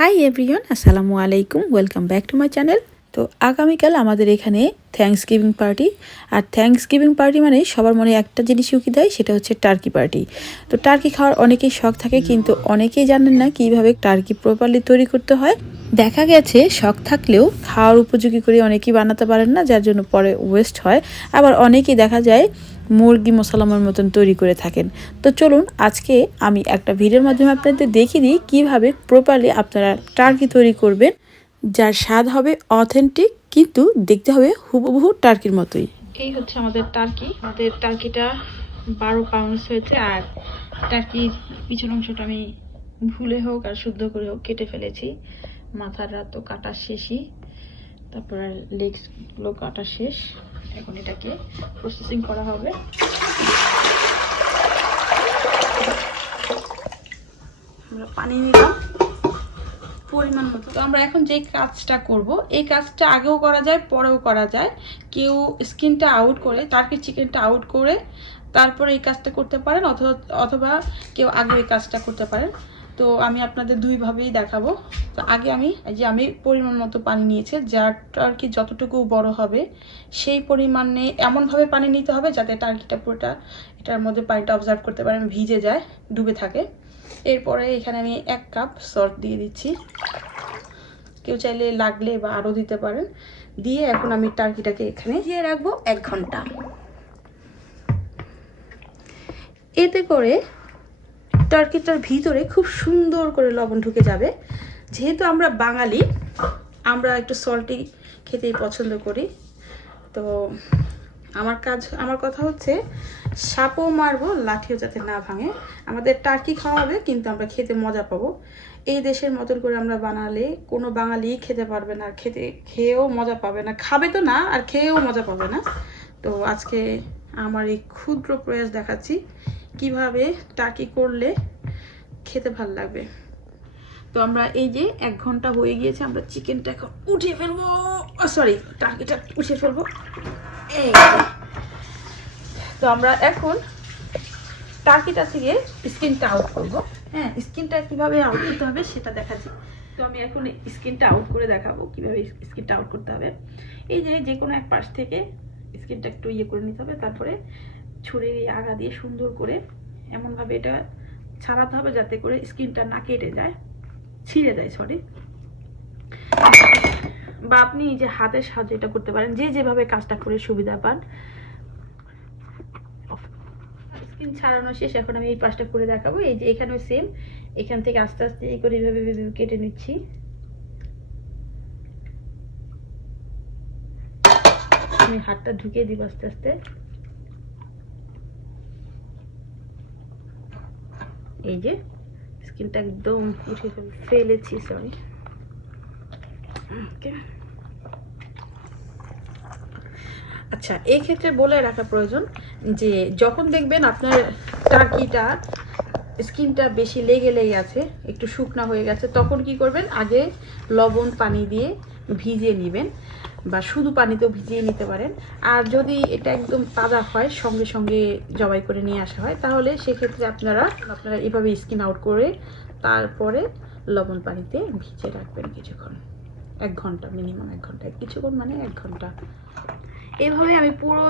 Hi everyone, আসসালামু আলাইকুম, welcome back to my channel. তো আগামীকাল আমাদের এখানে থ্যাঙ্কস গিভিং পার্টি। আর থ্যাঙ্কস গিভিং পার্টি মানে সবার মনে একটা জিনিস উকি দেয়, সেটা হচ্ছে টার্কি পার্টি। তো টার্কি খাওয়ার অনেকেই শখ থাকে, কিন্তু অনেকেই জানেন না কিভাবে টার্কি প্রপারলি তৈরি করতে হয়। দেখা গেছে শখ থাকলেও খাওয়ার উপযোগী করে অনেকেই বানাতে পারেন না, যার জন্য পরে ওয়েস্ট হয়। আবার অনেকেই দেখা যায় মুরগি মশলামের মতন তৈরি করে থাকেন। তো চলুন আজকে আমি একটা ভিডিওর মাধ্যমে আপনাদের দেখিয়ে দিই কীভাবে প্রপারলি আপনারা টার্কি তৈরি করবেন, যার স্বাদ হবে অথেন্টিক, কিন্তু দেখতে হবে হুবহু টার্কির মতোই। এই হচ্ছে আমাদের টার্কি। আমাদের টার্কিটা 12 পাউন্ডস হয়েছে। আর টার্কির পিছন অংশটা আমি ভুলে হোক আর শুদ্ধ করে হোক কেটে ফেলেছি। মাথাটা তো কাটা শেষই, তারপরে লেগসগুলো কাটা শেষ। এখন এটাকে প্রসেসিং করা হবে। আমরা পানি নিলাম পরিমাণ মতো। তো আমরা এখন যে কাজটা করব, এই কাজটা আগেও করা যায়, পরেও করা যায়। কেউ স্কিনটা আউট করে, টার্কির চিকেনটা আউট করে তারপরে এই কাজটা করতে পারেন, অথবা কেউ আগে এই কাজটা করতে পারেন। তো আমি আপনাদের দুইভাবেই দেখাবো। তো আগে আমি পরিমাণ মতো পানি নিয়েছি, যার টার্কি যতটুকু বড় হবে সেই পরিমাণে এমনভাবে পানি নিতে হবে যাতে টার্কিটা পুরোটা এটার মধ্যে পানিটা অবজার্ভ করতে পারেন, ভিজে যায়, ডুবে থাকে। এরপরে এখানে আমি 1 কাপ সল্ট দিয়ে দিচ্ছি। কেউ চাইলে লাগলে বা আরও দিতে পারেন। দিয়ে এখন আমি টার্কিটাকে এখানে দিয়ে রাখবো 1 ঘন্টা। এতে করে টার্কিটার ভিতরে খুব সুন্দর করে লবণ ঢুকে যাবে। যেহেতু আমরা বাঙালি, আমরা একটু সল্টি খেতেই পছন্দ করি। তো আমার কথা হচ্ছে, সাপও মারবো, লাঠিও যাতে না ভাঙে। আমাদের টার্কি খাওয়া হবে, কিন্তু আমরা খেতে মজা পাবো। এই দেশের মতন করে আমরা বানালে কোনো বাঙালি খেতে পারবে না, আর খেয়েও মজা পাবে না। খাবে তো না, আর খেয়েও মজা পাবে না। তো আজকে আমার এই ক্ষুদ্র প্রয়াস দেখাচ্ছি কিভাবে টার্কি করলে খেতে ভালো লাগবে। তো আমরা এই যে 1 ঘন্টা হয়ে গিয়েছে, আমরা চিকেনটা এখন উঠিয়ে ফেলবো, টার্কিটা উঠিয়ে ফেলবো। এই তো আমরা এখন টার্কিটা থেকে স্কিনটা আউট করব। হ্যাঁ, স্কিনটা কিভাবে আউট করতে হবে সেটা দেখাচ্ছি। তো আমি এখন স্কিনটা আউট করে দেখাবো কিভাবে স্কিনটা আউট করতে হবে। এই যে কোনো এক পাশ থেকে স্কিনটা একটু করে নিতে হবে, তারপরে ছুরির আগা দিয়ে সুন্দর করে এমনভাবে এটা ছাড়াতে হবে যাতে করে স্কিনটা না কেটে যায়, ছিঁড়ে যায়, বা আপনি যে হাতের সাহায্যে এটা করতে পারেন, যেভাবে কাজটা করে সুবিধা পান। স্কিন ছাড়ানো শেষ, এখন আমি এই পাশটা করে দেখাবো। এই যে এখানেও সেম, এখান থেকে আস্তে আস্তে এই করে এইভাবে কেটে নিচ্ছি। আমি হাতটা ঢুকিয়ে দিব আস্তে আস্তে। এই যে স্কিনটা একদম উঠে ফেলেছি, সরি। ওকে, আচ্ছা, এই ক্ষেত্রে বলে রাখা প্রয়োজন যে যখন দেখবেন আপনার টার্কিটা স্কিনটা বেশি লেগে আছে, একটু শুকনা হয়ে গেছে, তখন কি করবেন, আগে লবণ পানি দিয়ে ভিজিয়ে নেবেন, বা শুধু পানিতেও ভিজিয়ে নিতে পারেন। আর যদি এটা একদম তাজা হয়, সঙ্গে সঙ্গে জবাই করে নিয়ে আসা হয়, তাহলে সেক্ষেত্রে আপনারা এভাবে স্কিন আউট করে তারপরে লবণ পানিতে ভিজিয়ে রাখবেন কিছুক্ষণ, 1 ঘন্টা, মিনিমাম 1 ঘন্টা। কিছুক্ষণ মানে 1 ঘন্টা। এইভাবে আমি পুরো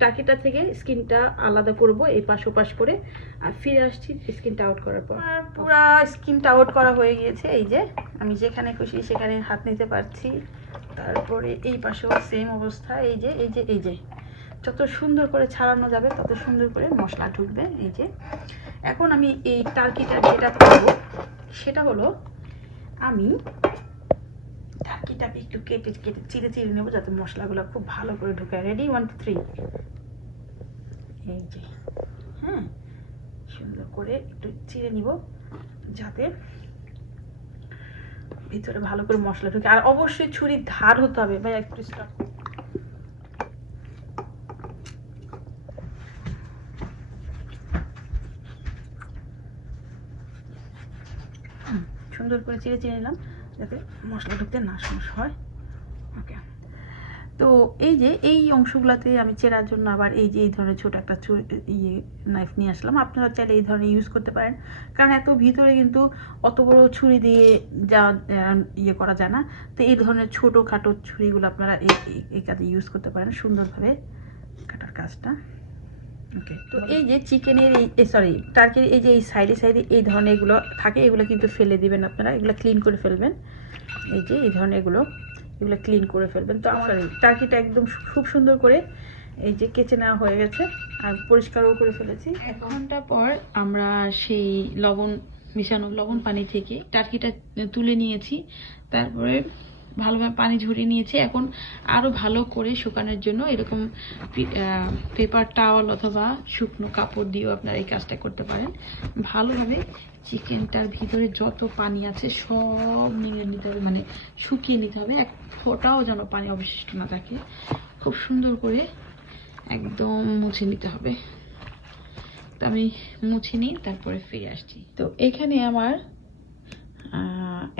টার্কিটা থেকে স্কিনটা আলাদা করব, এই পাশ ওপাশ করে। আর ফিরে আসছি স্কিনটা আউট করার পর। পুরো স্কিনটা আউট করা হয়ে গিয়েছে। এই যে আমি যেখানে খুশি সেখানে হাত নিতে পারছি। তারপরে এই পাশেও সেম অবস্থা। এই যে যত সুন্দর করে ছাড়ানো যাবে তত সুন্দর করে মশলা ঢুকবে। এই যে এখন আমি এই টার্কিটা যেটা করব সেটা হলো, আমি টার্কিটাকে একটু কেটে চিড়ে নেবো যাতে মশলাগুলো খুব ভালো করে ঢুকে। রেডি, 1 2 3। এই যে, হ্যাঁ, সুন্দর করে একটু চিড়ে নিব যাতে ভিতরে ভালো করে মশলা ঢুকে। আর অবশ্যই ছুরির ধার হতে হবে। ভাই একটু স্টপ। সুন্দর করে চিড়ে নিলাম যাতে মশলা ঢুকতে না সমস্যা হয়। ওকে, তো এই যে এই অংশগুলোতে আমি চেরার জন্য আবার এই যে এই ধরনের ছোট একটা নাইফ নিয়ে আসলাম। আপনারা চাইলে এই ধরনের ইউজ করতে পারেন, কারণ এত ভিতরে কিন্তু অত বড় ছুরি দিয়ে যা করা যায় না। তো এই ধরনের ছোটোখাটো ছুরিগুলো আপনারা এই কাজে ইউজ করতে পারেন সুন্দরভাবে কাটার কাজটা। ওকে, তো এই যে চিকেনের এই সরি টার্কির এই যে এই সাইডে সাইডে এই ধরনের এগুলো থাকে, এগুলো কিন্তু ফেলে দিবেন আপনারা, এগুলো ক্লিন করে ফেলবেন। এই যে এই ধরনের এগুলো ক্লিন করে ফেলবেন। তো আমার টার্কিটা একদম খুব সুন্দর করে এই যে কেচে নেওয়া হয়ে গেছে আর পরিষ্কারও করে ফেলেছি। 1 ঘন্টা পর আমরা সেই মিশানো লবণ পানি থেকে টার্কিটা তুলে নিয়েছি, তারপরে ভালোভাবে পানি ঝরিয়ে নিয়েছি। এখন আরও ভালো করে শুকানোর জন্য এরকম পেপার টাওয়াল অথবা শুকনো কাপড় দিয়েও আপনারা এই কাজটা করতে পারেন। ভালোভাবে চিকেনটার ভিতরে যত পানি আছে সব নিয়ে নিতে হবে, মানে শুকিয়ে নিতে হবে, এক ফোঁটাও যেন পানি অবশিষ্ট না থাকে। খুব সুন্দর করে একদম মুছে নিতে হবে। তো আমি মুছে নিই, তারপরে ফিরে আসছি। তো এখানে আমার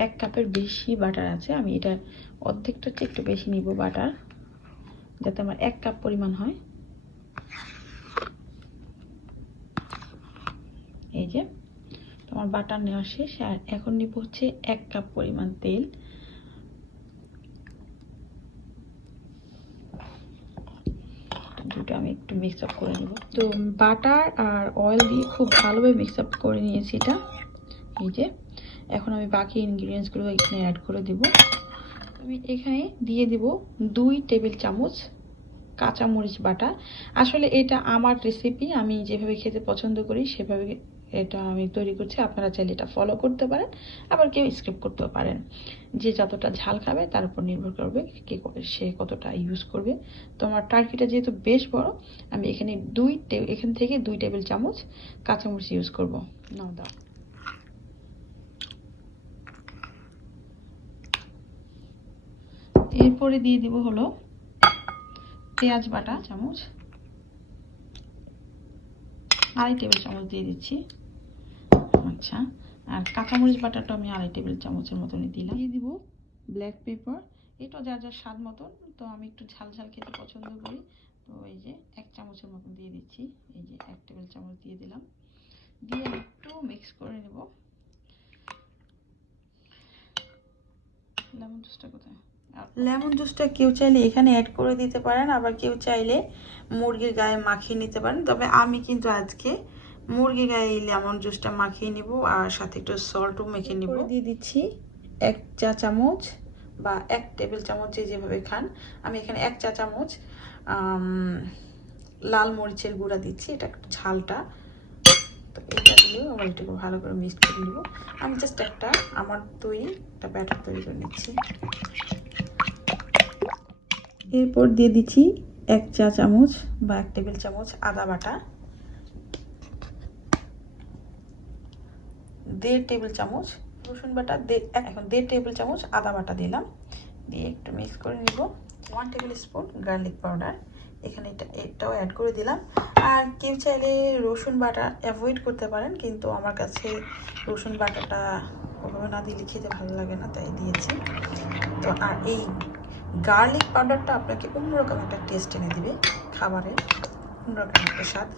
1 কাপের বেশি বাটার আছে। আমি এটা অর্ধেকটা চেয়ে একটু বেশি নিব বাটার, যাতে আমার 1 কাপ পরিমাণ হয়। এই যে তোমার বাটার নেওয়া শেষ, আর এখন নিব হচ্ছে 1 কাপ পরিমাণ তেল। দুটো আমি একটু মিক্স আপ করে নেব। তো বাটার আর অয়েল দিয়ে খুব ভালোভাবে মিক্স আপ করে নিয়েছি এটা। এই যে এখন আমি বাকি ইনগ্রিডিয়েন্টসগুলো এখানে অ্যাড করে দেব। আমি এখানে দিয়ে দেব 2 টেবিল চামচ কাঁচামরিচ বাটা। আসলে এটা আমার রেসিপি, আমি যেভাবে খেতে পছন্দ করি সেভাবে এটা আমি তৈরি করছি। আপনারা চাইলে এটা ফলো করতে পারেন, আবার কেউ স্কিপ করতেও পারেন। যে যতটা ঝাল খাবে তার উপর নির্ভর করবে সে কতটা ইউজ করবে। তো আমার টার্কিটা যেহেতু বেশ বড়, আমি এখানে এখান থেকে 2 টেবিল চামচ কাঁচামরিচ ইউজ করব। নাও দাও। এরপরে দিয়ে দিব হলো পেঁয়াজ বাটা চামচ, 2.5 টেবিল চামচ দিয়ে দিচ্ছি। আচ্ছা, আর কাঁচামরিচ বাটাটা আমি 2.5 টেবিল চামচের মতনই দিলাম। দিয়ে দিব ব্ল্যাক পেপার, এটা যার যার স্বাদ মতন। তো আমি একটু ঝাল ঝাল খেতে পছন্দ করি, তো এই যে 1 চামচের মতন দিয়ে দিচ্ছি। এই যে 1 টেবিল চামচ দিয়ে দিলাম, দিয়ে একটু মিক্স করে নেব। লেমন জুসটা কোথায়? লেমন জুসটা কেউ চাইলে এখানে অ্যাড করে দিতে পারেন, আবার কেউ চাইলে মুরগির গায়ে মাখিয়ে নিতে পারেন। তবে আমি কিন্তু আজকে মুরগির গায়ে এই লেমন জুসটা মাখিয়ে নিব, আর সাথে একটু সল্টও মেখে নিব। দিয়ে দিচ্ছি 1 চা চামচ বা 1 টেবিল চামচ, যেভাবে খান। আমি এখানে 1 চা চামচ লাল মরিচের গুঁড়া দিচ্ছি, এটা একটু ঝালটা। তো এটা দিয়েও আবার এটাকে ভালো করে মিক্স করে নিব। আমি জাস্ট আমার একটা ব্যাটার তৈরি করে নিচ্ছি। এরপর দিয়ে দিচ্ছি 1 চা চামচ বা 1 টেবিল চামচ আদা বাটা, 1.5 টেবিল চামচ রসুন বাটা, এখন 1.5 টেবিল চামচ আদা বাটা দিলাম, দিয়ে একটু মিক্স করে নিব। 1 টেবিল স্পুন গার্লিক পাউডার, এখানে এটাও অ্যাড করে দিলাম। আর কেউ চাইলে রসুন বাটা অ্যাভয়েড করতে পারেন, কিন্তু আমার কাছে রসুন বাটাটা ওভাবে না দিলে খেতে ভালো লাগে না, তাই দিয়েছি। তো আর এই গার্লিক পাউডারটা আপনাকে অন্যরকম একটা টেস্ট এনে দিবে খাবারে, অন্যরকম একটা স্বাদ।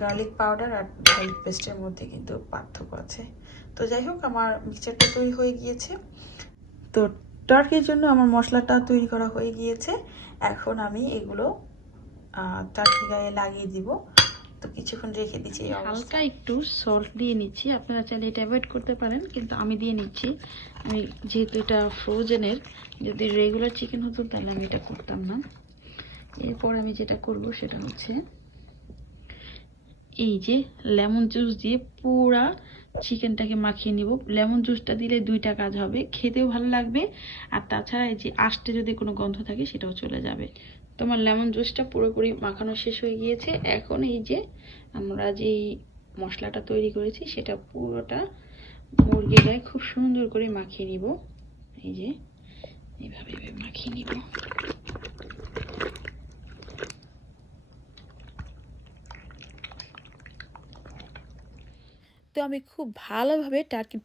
গার্লিক পাউডার আর গার্লিক পেস্টের মধ্যে কিন্তু পার্থক্য আছে। তো যাই হোক, আমার মিক্সচারটা তৈরি হয়ে গিয়েছে। তো টার্কির জন্য আমার মশলাটা তৈরি করা হয়ে গিয়েছে। এখন আমি এগুলো টার্কি গায়ে লাগিয়ে দিব। তো কিছুক্ষণ রেখে দিচ্ছি। হালকা একটু সল্ট দিয়ে নিচ্ছি, আপনারা চাইলে এটা অ্যাভয়েড করতে পারেন, কিন্তু আমি দিয়ে নিচ্ছি। আমি যেহেতু এটা ফ্রোজেনের, যদি রেগুলার চিকেন হতো তাহলে আমি এটা করতাম না। এরপর আমি যেটা করব সেটা হচ্ছে এই যে লেমন জুস দিয়ে পুরা চিকেনটাকে মাখিয়ে নিব। লেমন জুসটা দিলে 2টা কাজ হবে, খেতেও ভালো লাগবে, আর তাছাড়া এই যে আষ্টে যদি কোনো গন্ধ থাকে সেটাও চলে যাবে। তোমার লেমন জুসটা পুরোপুরি মাখানো শেষ হয়ে গিয়েছে। এখন এই যে আমরা যেই মশলাটা তৈরি করেছি সেটা পুরোটা মুরগির গায়ে খুব সুন্দর করে মাখিয়ে নিব। এই যে এইভাবে মাখিয়ে নিব। তো আমি খুব ভালোভাবে টার্কির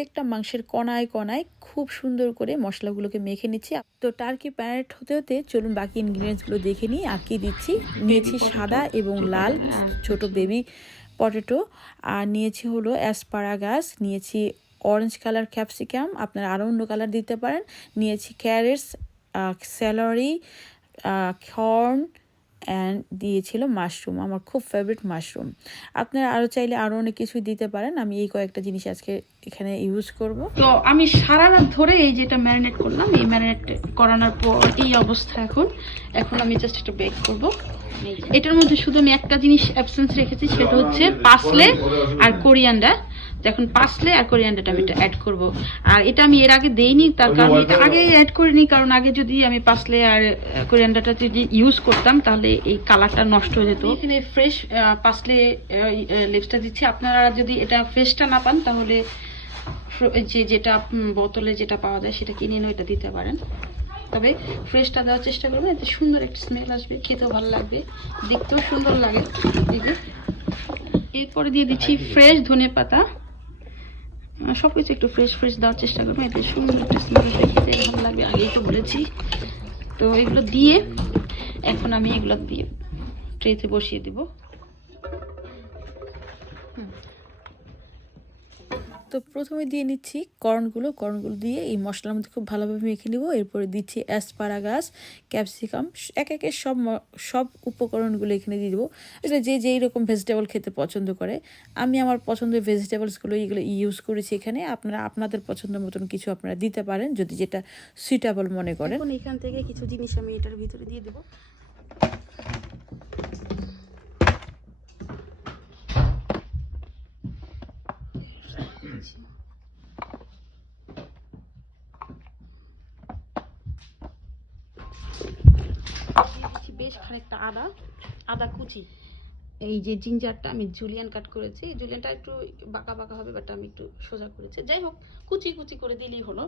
প্রত্যেকটা মাংসের কণায় কণায় খুব সুন্দর করে মশলাগুলোকে মেখে নিচ্ছি। তো টার্কি প্যারেট হতে হতে চলুন বাকি ইনগ্রিডিয়েন্টসগুলো দেখে নিই আর কি দিচ্ছি। নিয়েছি সাদা এবং লাল ছোট বেবি পটেটো, আর নিয়েছি হলো অ্যাসপারাগাস, নিয়েছি অরেঞ্জ কালার ক্যাপসিকাম, আপনারা আরও অন্য কালার দিতে পারেন, নিয়েছি ক্যারেটস, স্যালারি, কর্ন অ্যান্ড দিয়েছিল মাশরুম, আমার খুব ফেভারিট মাশরুম। আপনারা আরও চাইলে আরও অনেক কিছুই দিতে পারেন, আমি এই কয়েকটা জিনিস আজকে এখানে ইউজ করব। তো আমি সারা রাত ধরে এই যেটা ম্যারিনেট করলাম, এই ম্যারিনেট করানোর পর এই অবস্থা এখন আমি জাস্ট একটু বেক করব। এটার মধ্যে শুধু আমি একটা জিনিস অ্যাবসেন্স রেখেছি, সেটা হচ্ছে পার্সলে আর কোরিয়ান্ডার। এখন পার্সলে আর কোরিয়ান্ডারটা আমি এটা অ্যাড করব। আর এটা আমি এর আগে দেইনি, তার কারণ এটা আগে অ্যাড করিনি, কারণ আগে যদি আমি পার্সলে আর কোরিয়ান্ডারটা যদি ইউজ করতাম তাহলে এই কালারটা নষ্ট হয়ে যেত। এখানে ফ্রেশ পার্সলে লিভসটা দিচ্ছি। আপনারা যদি এটা ফ্রেশটা না পান তাহলে যেটা বোতলে যেটা পাওয়া যায় সেটা কিনে এনে এটা দিতে পারেন, তবে ফ্রেশটা দেওয়ার চেষ্টা করবেন, এতে সুন্দর একটা স্মেল আসবে, খেতেও ভালো লাগবে, দেখতেও সুন্দর লাগে। এরপরে দিয়ে দিচ্ছি ফ্রেশ ধনেপাতা, সবকিছু একটু ফ্রেশ ফ্রেশ দেওয়ার চেষ্টা করবেন, এতে সুন্দর একটা স্মেল আসবে, খেতে ভালো লাগবে, আগেই তো বলেছি। তো এগুলো দিয়ে এখন আমি এগুলো দিয়ে ট্রেতে বসিয়ে দেব। তো প্রথমে দিয়ে নিচ্ছি কর্নগুলো দিয়ে এই মশলার মধ্যে খুব ভালোভাবে মেখে নিব। এরপরে দিচ্ছি অ্যাসপারাগাস, ক্যাপসিকাম, একে সব উপকরণগুলো এখানে দিয়ে দেবো। এটা যেই রকম ভেজিটেবল খেতে পছন্দ করে, আমি আমার পছন্দের ভেজিটেবলসগুলো এগুলো ইউজ করেছি এখানে। আপনারা আপনাদের পছন্দ মতন কিছু আপনারা দিতে পারেন যদি যেটা সুইটেবল মনে করেন। এখন এখান থেকে কিছু জিনিস আমি এটার ভিতরে দিয়ে দেবো। বেশ খানিকটা আদা কুচি, এই যে জিঞ্জারটা আমি জুলিয়ান কাট করেছি, জুলিয়ানটা একটু বাঁকা বাঁকা হবে, বাট আমি একটু সোজা করেছি, যাই হোক কুচি কুচি করে দিলেই হলো।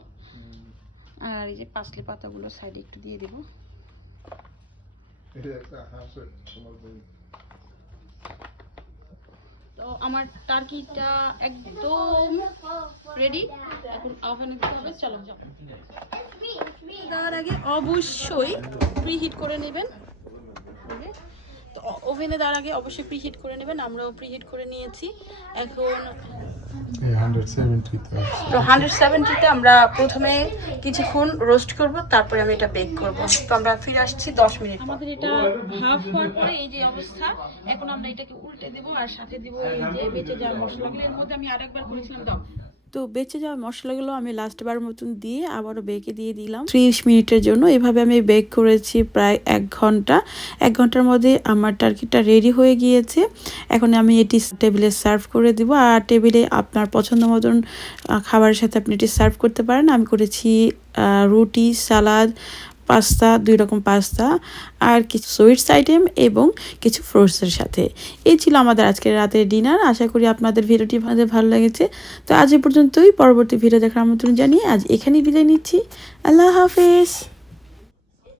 আর এই যে পার্সলে পাতাগুলো সাইডে একটু দিয়ে দিব। তো আমার টার্কিটা একদম রেডি, এখন ওভেনে দিতে হবে। চলো দেওয়ার আগে অবশ্যই প্রিহিট করে নেবেন। তো ওভেনে দেওয়ার আগে অবশ্যই প্রিহিট করে নেবেন, আমরাও প্রিহিট করে নিয়েছি। এখন 170-তে আমরা প্রথমে কিছুক্ষণ রোস্ট করব, তারপরে আমি এটা বেক করব। তো আমরা ফিরে আসছি 10 মিনিট। আমাদের এটা হাফ হওয়ার পরে এই যে অবস্থা, এখন আমরা এটাকে উল্টে দেব আর সাথে দেব এই যে বেঁচে যাওয়া মশলাগুলো। এর মধ্যে আমি আরেকবার করেছিলাম দাও। তো বেঁচে যাওয়া মশলাগুলো আমি লাস্টবার মতন দিয়ে আবারও বেকে দিয়ে দিলাম 30 মিনিটের জন্য। এভাবে আমি বেক করেছি প্রায় 1 ঘন্টা। 1 ঘন্টার মধ্যে আমার টার্কিটা রেডি হয়ে গিয়েছে। এখন আমি এটি টেবিলে সার্ভ করে দিব, আর টেবিলে আপনার পছন্দ মতন খাবারের সাথে আপনি এটি সার্ভ করতে পারেন। আমি করেছি রুটি, সালাদ, পাস্তা, 2 রকম পাস্তা, আর কিছু সুইটস আইটেম এবং কিছু ফ্রুটসের সাথে। এই ছিল আমাদের আজকের রাতের ডিনার। আশা করি আপনাদের ভিডিওটি আপনাদের ভালো লেগেছে। তো আজ এই পর্যন্তই, পরবর্তী ভিডিও দেখার আমন্ত্রণ জানিয়ে আজ এখানেই বিদায় নিচ্ছি। আল্লাহ হাফেজ।